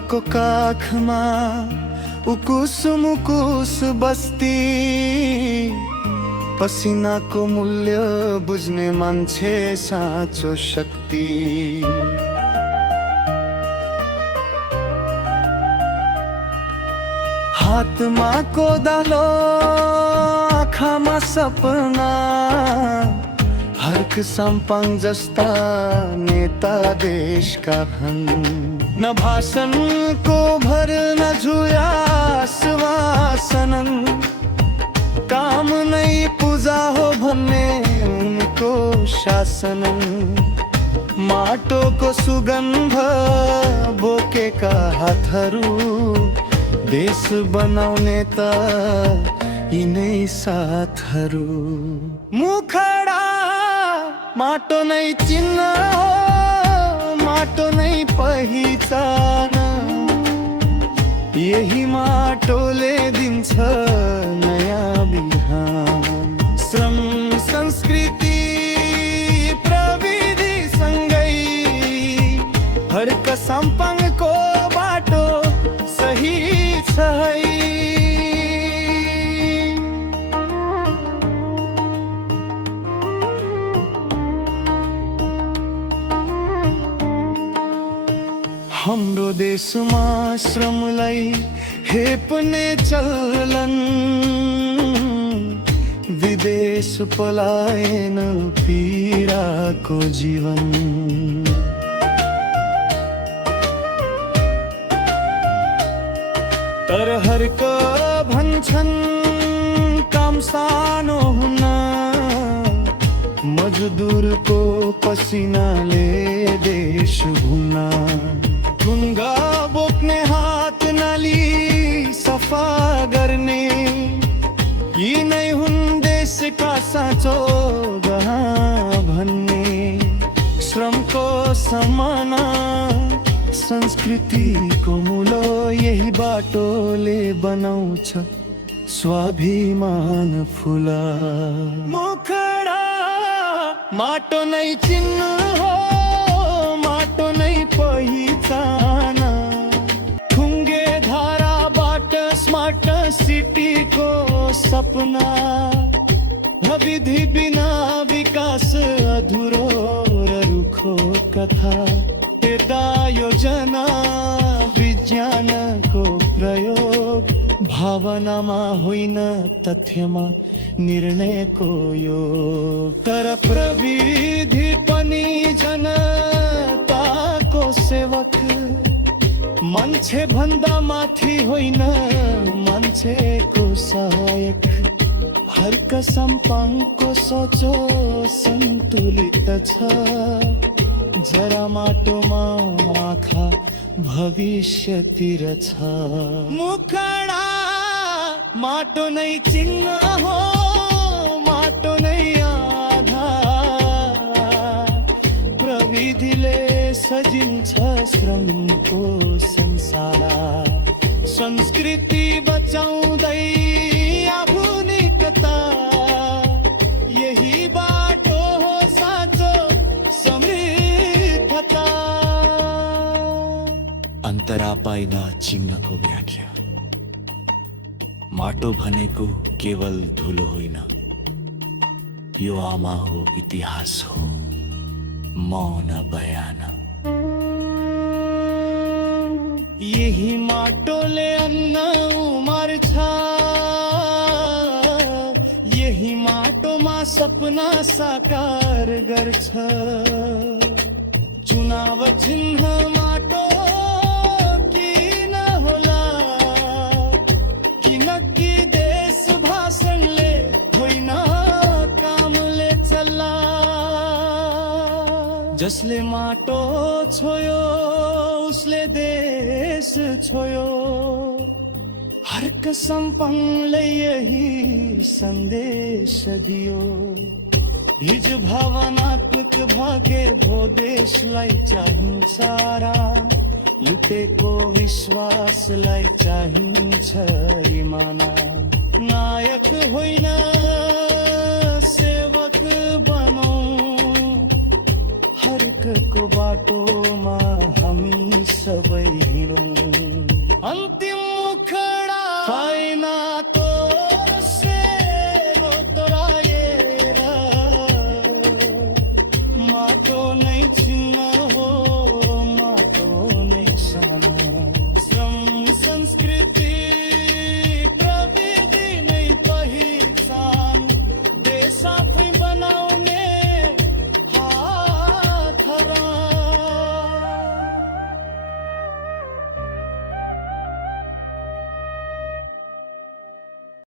को काखमा उकुस मुकुस बस्ती पसिनाको मूल्य बुझ्ने मान्छे साँचो शक्ति। हातमा कोदालो आँखामा सपना हर्क साम्पाङ जस्ता नेता देशका छन्। न भाषणको भर न झुया आश्वासन, काम नै पूजा हो भन्ने उनको शासन। माटोको सुगन्ध बोकेका हातहरू देश बनाउने त यिनै साथहरू। मुखडा माटो नै चिन्ह हो, माटो नै पहिचान। यही माटोले दिन्छ नयाँ बिहान। श्रम संस्कृति प्रविधि सँगै हर्क साम्पाङको बाटो सही छ है। हाम्रो देशमा श्रमलाई हेप्ने चलन, विदेश पलायन पीडाको जीवन। तर हर्क भन्छन् काम सानो हुन, मजदुरको पसिनाले देश घुम्न। ढुङ्गा बोक्ने हात नाली सफा गर्ने यी नै हुन् देशका साँचो गहाँ भन्ने। श्रमको समाना संस्कृतिको मूलो यही बाटोले बनाउँछ स्वाभिमान फुला। मुखडा माटो नै चिन्ह हो, माटो नै पहिचान। ठुङ्गे धाराबाट स्मार्ट सिटीको सपना, विधि बिना विकास अधुरो र रुखो कथा। यता योजना विज्ञानको प्रयोग, भावनामा होइन तथ्यमा निर्णयको योग। तर प्रविधि पनि जनताको सेवक, मान्छे भन्दा माथि होइन मान्छेको सहायक। हर्क साम्पाङको सोचो सन्तुलित छ, जरा माटोमा आँखा भविष्यतिर छ। मुखडा माटो नै चिन्ह हो, माटो नै आधार। प्रविधिले सजिन्छ श्रमको संसार। संस्कृति बचाउँदै आधुनिकता, यही बाटो हो साँचो समृद्धता। अन्तरा पाइला चिङ्नको व्याख्या। माटो भनेको केवल धुलो होइन, यो आमा हो, इतिहास हो, मौन बयान। यही माटोले अन्न उमार्छ, यही माटोमा सपना साकार गर्छ। चुनाव चिन्ह माटो किन होला, किनकि देश भाषणले होइन कामले चल्ला। जसले माटो छोयो उसले देश छोयो। हर्क साम्पाङले यही सन्देश दियो। हिज भावनात्मक भागे भो देशलाई चाहिन्छ आराम, लुटेको विश्वासलाई चाहिन्छ इमाना। नायक होइन सेवक बनौँ, हर्कको बाटोमा हामी सबै